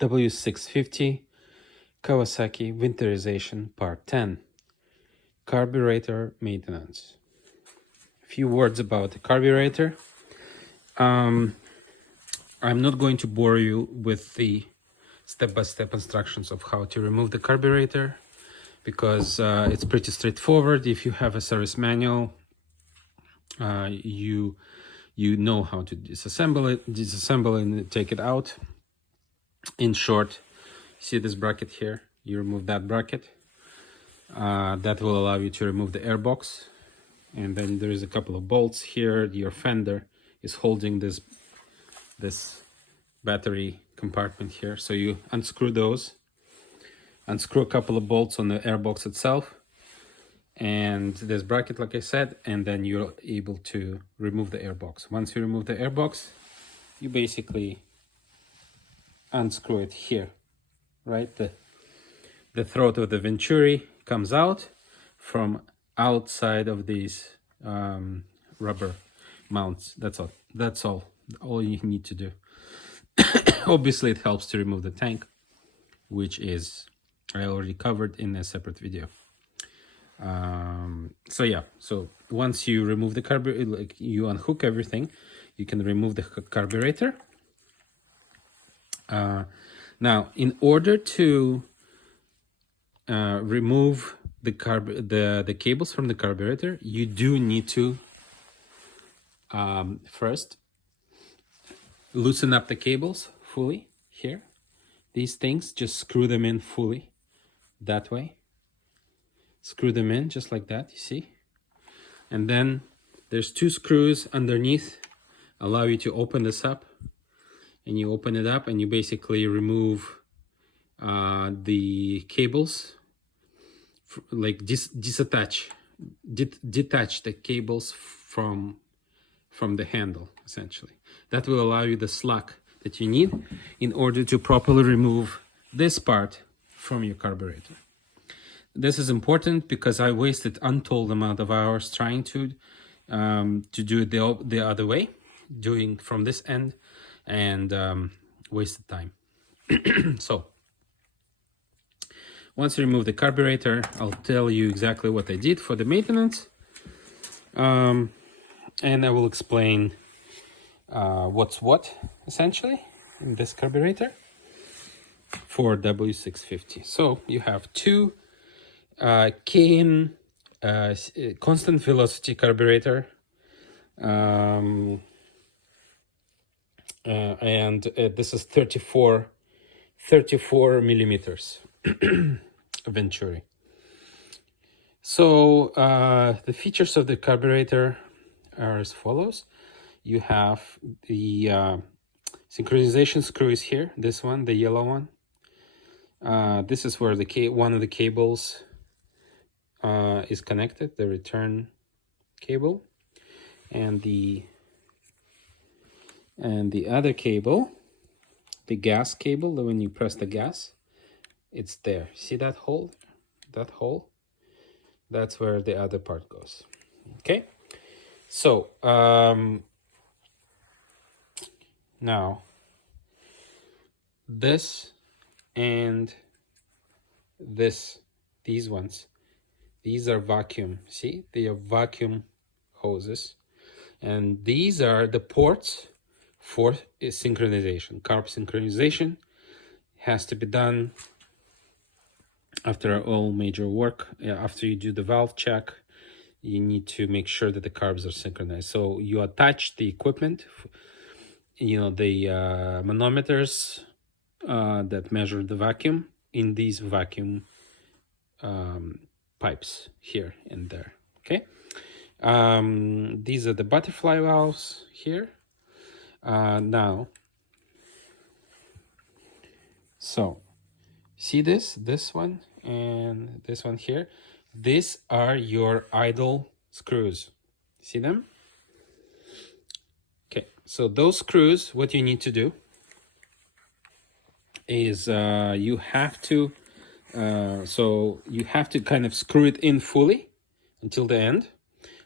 W650 Kawasaki Winterization Part 10 Carburetor Maintenance. A few words about the carburetor. I'm not going to bore you with the step-by-step instructions of how to remove the carburetor because it's pretty straightforward. If you have a service manual, you know how to disassemble it and take it out. In short, see this bracket here, you remove that bracket. That will allow you to remove the airbox, and then there is a couple of bolts here. Your fender is holding this battery compartment here, so you unscrew those, unscrew a couple of bolts on the airbox itself and this bracket, like I said, and then you're able to remove the airbox. Once you remove the airbox, you basically unscrew it here, right? The throat of the Venturi comes out from outside of these rubber mounts. That's all you need to do. Obviously it helps to remove the tank, which is I already covered in a separate video. So once you remove the carburetor, like you unhook everything, you can remove the carburetor. Now, in order to remove the cables from the carburetor, you do need to first loosen up the cables fully here. These things, just screw them in fully that way. Screw them in just like that, you see? And then there's two screws underneath, allow you to open this up. And you open it up and you basically remove the cables, like detach the cables from the handle, essentially. That will allow you the slack that you need in order to properly remove this part from your carburetor. This is important because I wasted untold amount of hours trying to do it the other way, doing from this end, and wasted time. So once you remove the carburetor, I'll tell you exactly what I did for the maintenance, and I will explain what's what essentially in this carburetor for W650. So you have two constant velocity carburetor, and this is 34 millimeters Venturi. So the features of the carburetor are as follows. You have the synchronization screws here, this one, the yellow one. This is where one of the cables is connected, the return cable, and the other cable, the gas cable, when you press the gas, it's there. See that hole? That hole? That's where the other part goes. Okay? So, now, this and these ones, these are vacuum. See? They are vacuum hoses. And these are the ports for synchronization. Carb synchronization has to be done after all major work. After you do the valve check, you need to make sure that the carbs are synchronized. So you attach the equipment, the manometers that measure the vacuum in these vacuum pipes here and there. Okay. These are the butterfly valves here. Now, so see this one and this one here. These are your idle screws. See them? Okay, so those screws, what you need to do is you have to kind of screw it in fully until the end,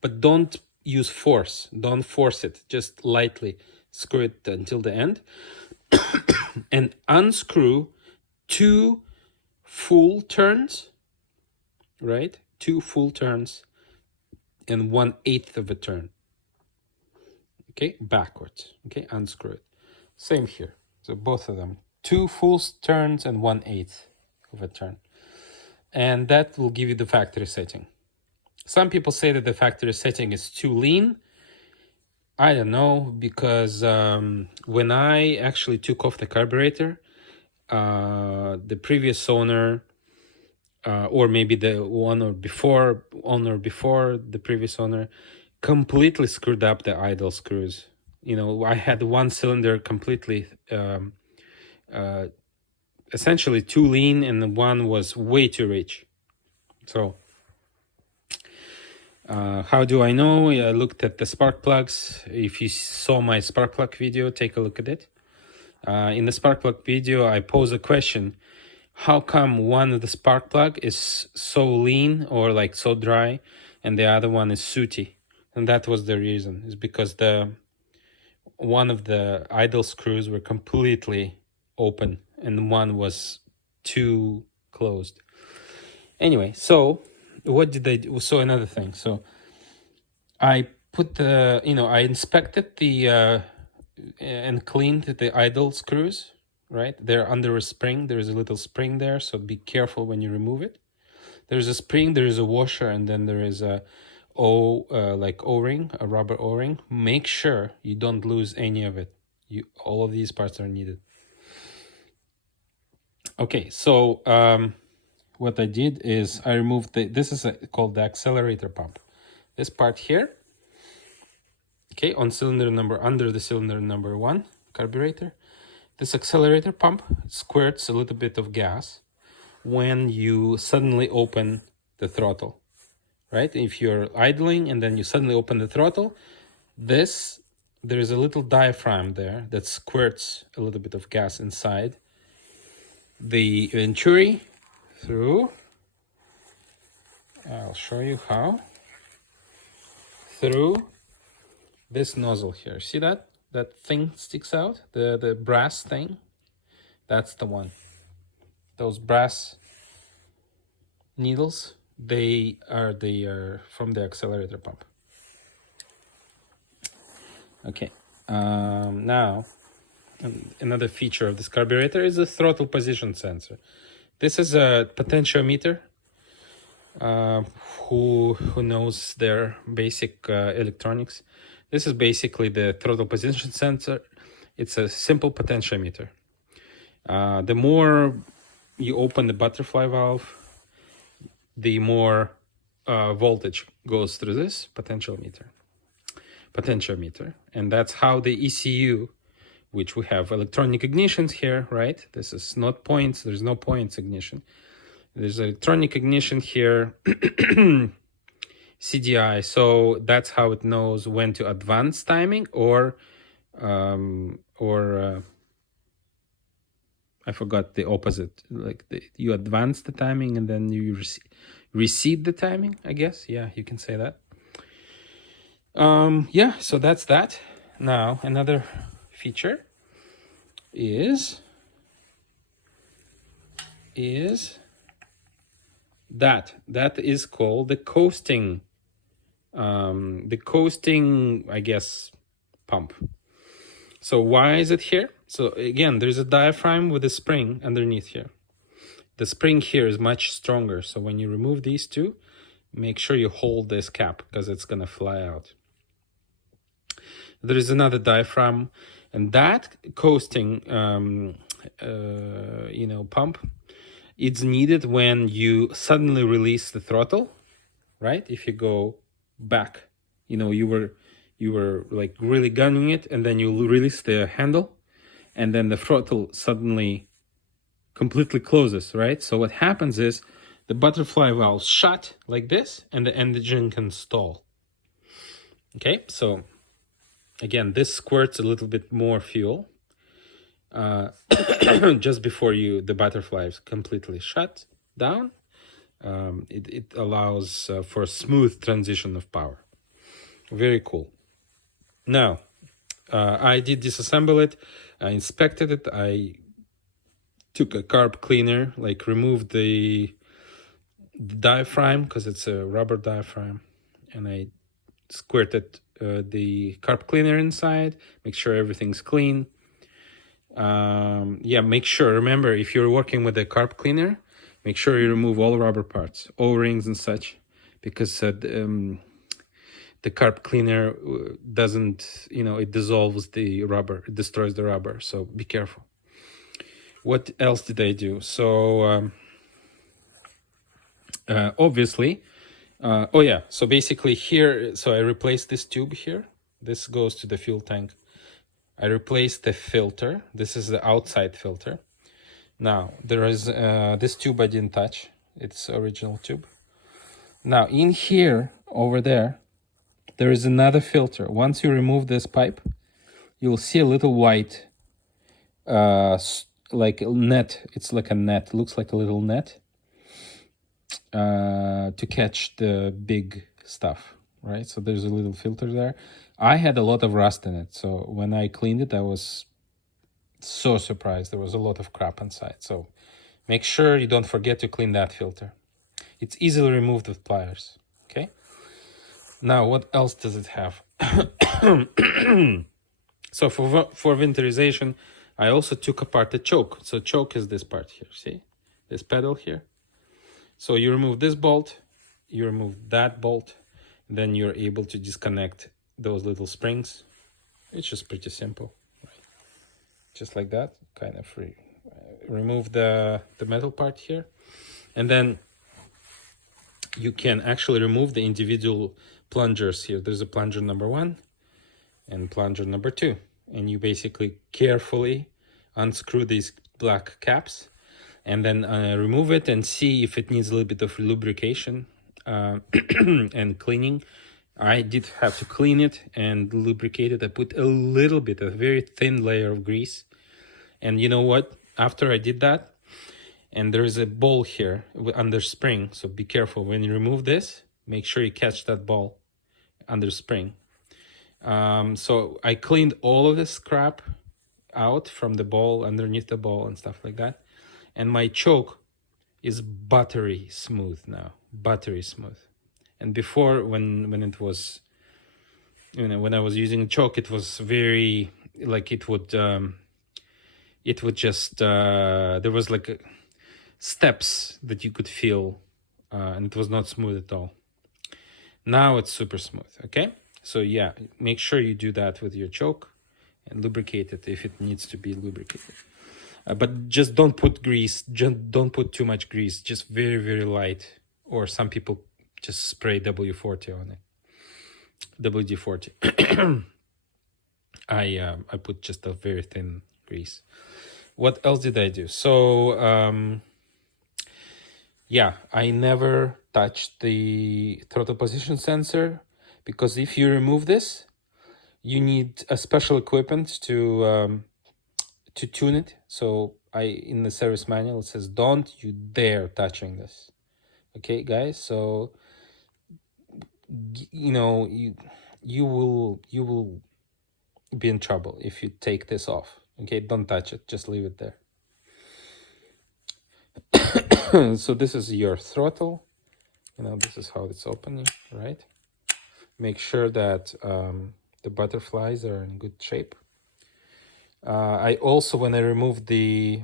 but don't use force. Don't force it. Just lightly screw it until the end. and unscrew 2 full turns, right? 2 full turns and 1/8 of a turn. Okay, backwards. Okay, unscrew it. Same here. So both of them, 2 full turns and 1/8 of a turn. And that will give you the factory setting. Some people say that the factory setting is too lean. I don't know, because when I actually took off the carburetor, the previous owner, or maybe the owner before the previous owner, completely screwed up the idle screws. You know, I had one cylinder completely essentially too lean, and one was way too rich. So how do I know? I looked at the spark plugs. If you saw my spark plug video, take a look at it. In the spark plug video, I pose a question: how come one of the spark plug is so lean or like so dry, and the other one is sooty? And that was the reason. Is because one of the idle screws were completely open and one was too closed. Anyway, so what did I do? So another thing. So I put the, I inspected the and cleaned the idle screws, right? They're under a spring. There is a little spring there, so be careful when you remove it. There's a spring, there is a washer, and then there is a O-ring, a rubber O-ring. Make sure you don't lose any of it. All of these parts are needed. Okay, so what I did is I removed this is called the accelerator pump. This part here, okay, on under the cylinder number 1 carburetor. This accelerator pump squirts a little bit of gas when you suddenly open the throttle, right? If you're idling and then you suddenly open the throttle, there is a little diaphragm there that squirts a little bit of gas inside the venturi through, I'll show you how, through this nozzle here. See that? That thing sticks out, the brass thing? That's the one. Those brass needles, they are from the accelerator pump. Okay, now another feature of this carburetor is the throttle position sensor. This is a potentiometer. Who knows their basic electronics? This is basically the throttle position sensor. It's a simple potentiometer. The more you open the butterfly valve, the more voltage goes through this potentiometer, and that's how the ECU, which we have electronic ignitions here, right? This is not points. There's no points ignition. There's electronic ignition here, CDI. So that's how it knows when to advance timing or I forgot the opposite. Like you advance the timing and then you recede the timing, I guess. Yeah, you can say that. Yeah, so that's that. Now, another feature is that is called the coasting, I guess, pump. So why is it here? So again, there's a diaphragm with a spring underneath here. The spring here is much stronger. So when you remove these two, make sure you hold this cap because it's gonna fly out. There is another diaphragm, and that coasting, pump, it's needed when you suddenly release the throttle, right? If you go back, you were like really gunning it, and then you release the handle, and then the throttle suddenly completely closes, right? So what happens is the butterfly valve shut like this, and the engine can stall. Okay, so again, this squirts a little bit more fuel just before the butterfly is completely shut down. It allows for a smooth transition of power. Very cool. Now, I did disassemble it. I inspected it. I took a carb cleaner, like removed the diaphragm because it's a rubber diaphragm, and I squirted the carb cleaner inside, make sure everything's clean. Yeah, make sure, remember, if you're working with a carb cleaner, make sure you remove all rubber parts, O-rings and such, because the carb cleaner doesn't, it dissolves the rubber, it destroys the rubber, so be careful. What else did I do? So obviously, oh yeah, so basically here, so I replaced this tube here. This goes to the fuel tank. I replaced the filter. This is the outside filter. Now, there is this tube I didn't touch. It's original tube. Now, in here, over there is another filter. Once you remove this pipe, you'll see a little white, like net. It's like a net. It looks like a little net to catch the big stuff, right? So there's a little filter there. I had a lot of rust in it. So when I cleaned it, I was so surprised. There was a lot of crap inside. So make sure you don't forget to clean that filter. It's easily removed with pliers, okay? Now, what else does it have? So for winterization, I also took apart the choke. So choke is this part here, see? This pedal here. So you remove this bolt, you remove that bolt, then you're able to disconnect those little springs. It's just pretty simple, right? Just like that, kind of remove the metal part here. And then you can actually remove the individual plungers here. There's a plunger number 1 and plunger number 2. And you basically carefully unscrew these black caps and then remove it and see if it needs a little bit of lubrication and cleaning. I did have to clean it and lubricate it. I put a little bit, a very thin layer of grease. And you know what? After I did that, and there is a ball here under spring, so be careful. When you remove this, make sure you catch that ball under spring. So I cleaned all of this crap out from the ball, underneath the ball and stuff like that. And my choke is buttery smooth now, buttery smooth. And before, when it was, when I was using a choke, it was very, like it would just, there was like steps that you could feel, and it was not smooth at all. Now it's super smooth, okay? So yeah, make sure you do that with your choke and lubricate it if it needs to be lubricated. But just don't put grease, just don't put too much grease, just very, very light. Or some people just spray W40 on it, WD-40. I put just a very thin grease. What else did I do? So yeah, I never touched the throttle position sensor, because if you remove this, you need a special equipment to tune it. So in the service manual it says, don't you dare touching this. Okay, guys, so you will be in trouble if you take this off. Okay, don't touch it, just leave it there. So this is your throttle. This is how it's opening, right? Make sure that the butterflies are in good shape. I also, when I removed the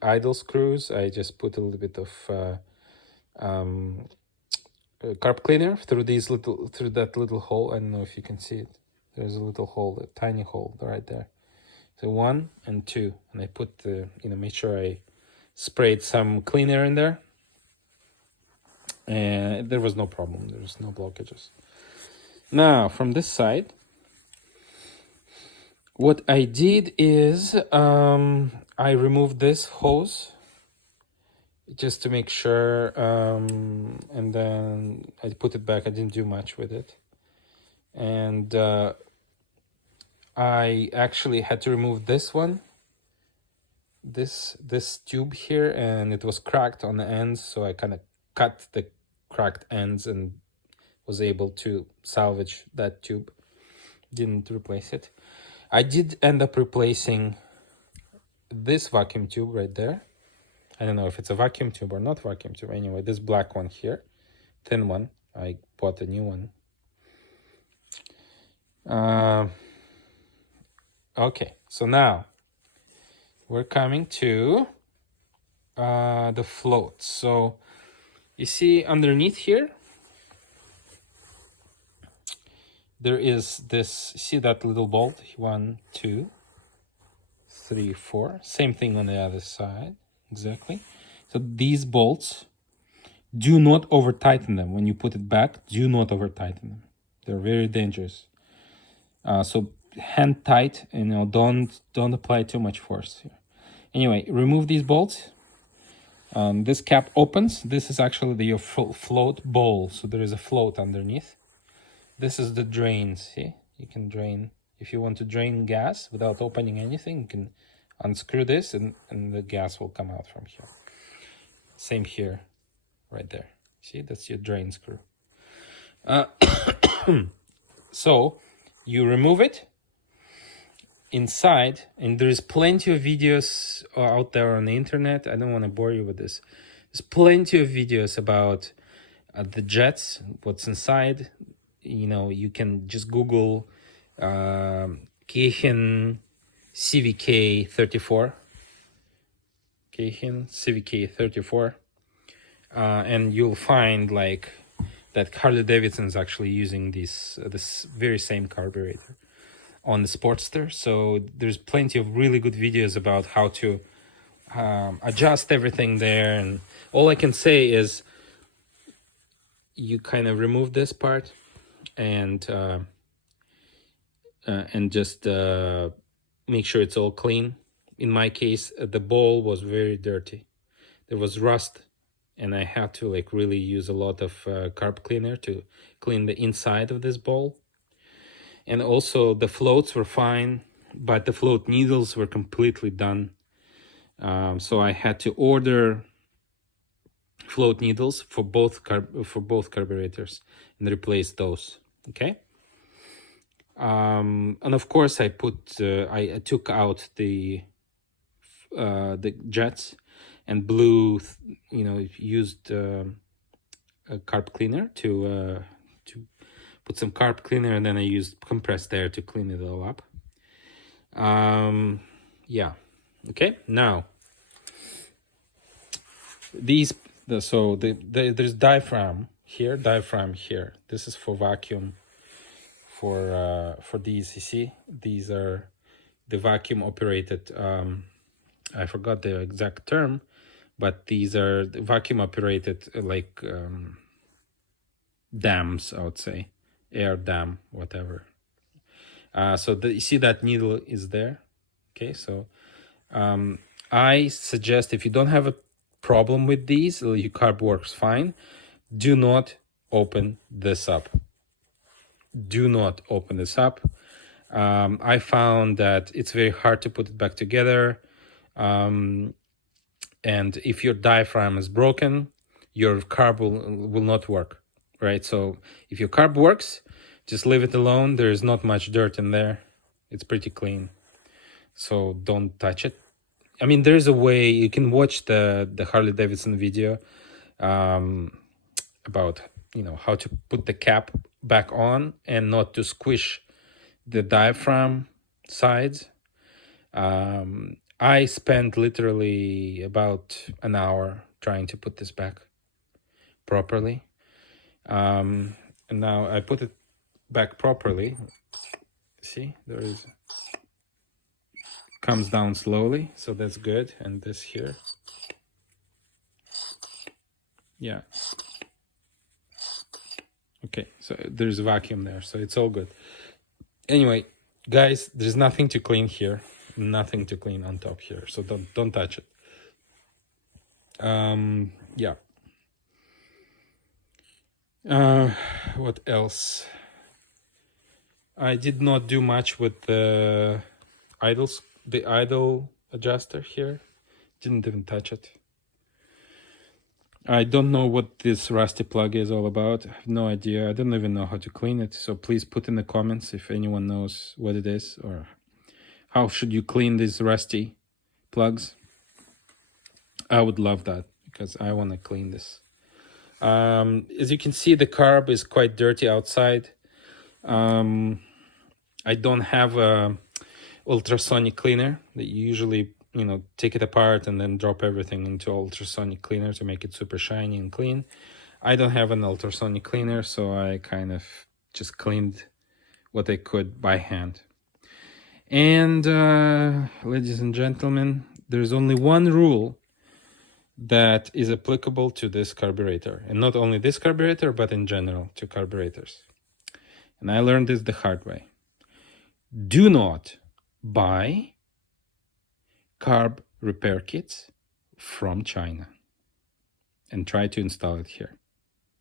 idle screws, I just put a little bit of carb cleaner through that little hole. I don't know if you can see it. There's a little hole, a tiny hole right there. So 1 and 2, and I put made sure I sprayed some cleaner in there, and there was no problem. There was no blockages. Now from this side, what I did is I removed this hose just to make sure, and then I put it back. I didn't do much with it, and I actually had to remove this one, this tube here, and it was cracked on the ends, so I kind of cut the cracked ends and was able to salvage that tube. Didn't replace it. I did end up replacing this vacuum tube right there. I don't know if it's a vacuum tube or not vacuum tube. Anyway, this black one here, thin one. I bought a new one. Okay, so now we're coming to the float. So you see underneath here, there is this, see that little bolt? 1, 2, 3, 4. Same thing on the other side, exactly. So these bolts, do not over tighten them. When you put it back, do not over tighten them. They're very dangerous. So hand tight, you know, don't apply too much force here. Anyway, remove these bolts. This cap opens. This is actually the float bowl. So there is a float underneath. This is the drain. See, you can drain. If you want to drain gas without opening anything, you can unscrew this and the gas will come out from here. Same here, right there. See, that's your drain screw. So you remove it. Inside, and there's plenty of videos out there on the internet. I don't want to bore you with this. There's plenty of videos about the jets, what's inside. You know, you can just Google Keihin CVK 34. Keihin CVK 34. And you'll find like that Harley Davidson is actually using this very same carburetor on the Sportster. So there's plenty of really good videos about how to adjust everything there. And all I can say is you kind of remove this part and just make sure it's all clean. In my case, the bowl was very dirty. There was rust, and I had to like really use a lot of carb cleaner to clean the inside of this bowl. And also the floats were fine, but the float needles were completely done. So I had to order float needles for both carburetors and replace those. Okay. And of course I took out the jets and blew, you know, used a carb cleaner to put some carb cleaner, and then I used compressed air to clean it all up. Yeah. Okay. Now, there's diaphragm here. This is for vacuum. For these, you see, these are the vacuum operated. I forgot the exact term, but these are the vacuum operated like dams, I would say. Air dam, whatever. So you see that needle is there. Okay, so I suggest if you don't have a problem with these, your carb works fine, do not open this up. Do not open this up. I found that it's very hard to put it back together. And if your diaphragm is broken, your carb will not work, right? So if your carb works, just leave it alone. There is not much dirt in there. It's pretty clean. So don't touch it. I mean, there's a way you can watch the Harley Davidson video about, you know, how to put the cap back on and not to squish the diaphragm sides. I spent literally about an hour trying to put this back properly. And now I put it back properly. See, there is, comes down slowly, so that's good. And this here, yeah. Okay, so there's a vacuum there, so it's all good. Anyway, guys, there's nothing to clean here, nothing to clean on top here, so don't touch it. Yeah. What else? I did not do much with the idle adjuster here. Didn't even touch it. I don't know what this rusty plug is all about. I have no idea. I don't even know how to clean it. So please put in the comments if anyone knows what it is or how should you clean this rusty plugs. I would love that because I want to clean this. As you can see, the carb is quite dirty outside. I don't have a ultrasonic cleaner that you usually, take it apart and then drop everything into ultrasonic cleaner to make it super shiny and clean. I don't have an ultrasonic cleaner, so I kind of just cleaned what I could by hand. And ladies and gentlemen, there's only one rule that is applicable to this carburetor, and not only this carburetor, but in general to carburetors. And I learned this the hard way. Do not buy carb repair kits from China and try to install it here.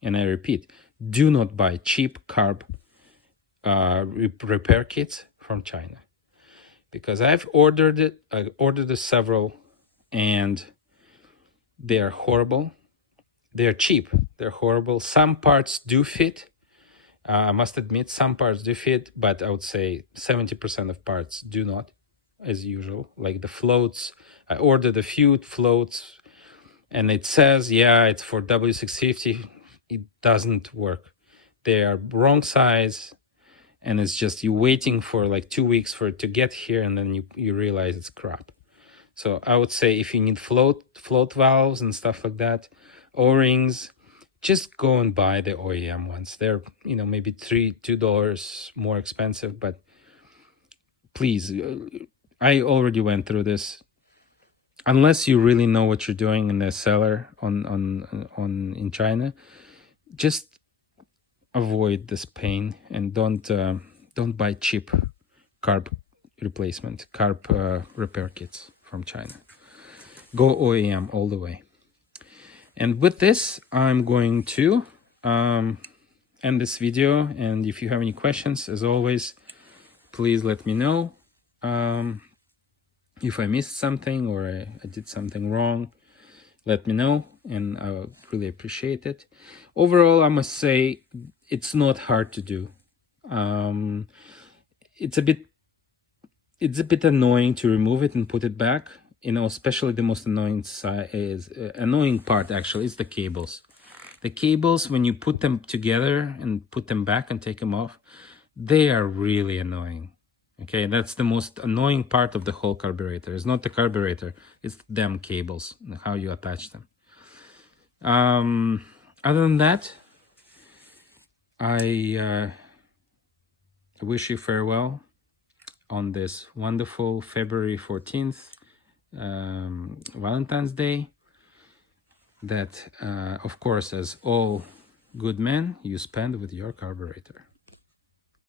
And I repeat, do not buy cheap carb repair kits from China, because I've ordered it. I ordered several, and they are horrible. They're cheap. They're horrible. Some parts do fit. I must admit, some parts do fit, but I would say 70% of parts do not, as usual. Like the floats, I ordered a few floats, and it says, yeah, it's for W650. It doesn't work. They are wrong size, and it's just you waiting for like 2 weeks for it to get here, and then you realize it's crap. So I would say if you need float valves and stuff like that, O-rings, just go and buy the OEM ones. They're, maybe $2 more expensive, but please, I already went through this. Unless you really know what you're doing in the seller in China, just avoid this pain and don't buy cheap carb repair kits from China. Go OEM all the way. And with this, I'm going to end this video. And if you have any questions, as always, please let me know. If I missed something or I did something wrong, let me know, and I would really appreciate it. Overall, I must say it's not hard to do. It's a bit annoying to remove it and put it back. Especially the most annoying part actually is the cables. The cables, when you put them together and put them back and take them off, they are really annoying. Okay, that's the most annoying part of the whole carburetor. It's not the carburetor, it's them cables, how you attach them. Other than that, I wish you farewell on this wonderful February 14th, Valentine's Day, that, of course, as all good men, you spend with your carburetor.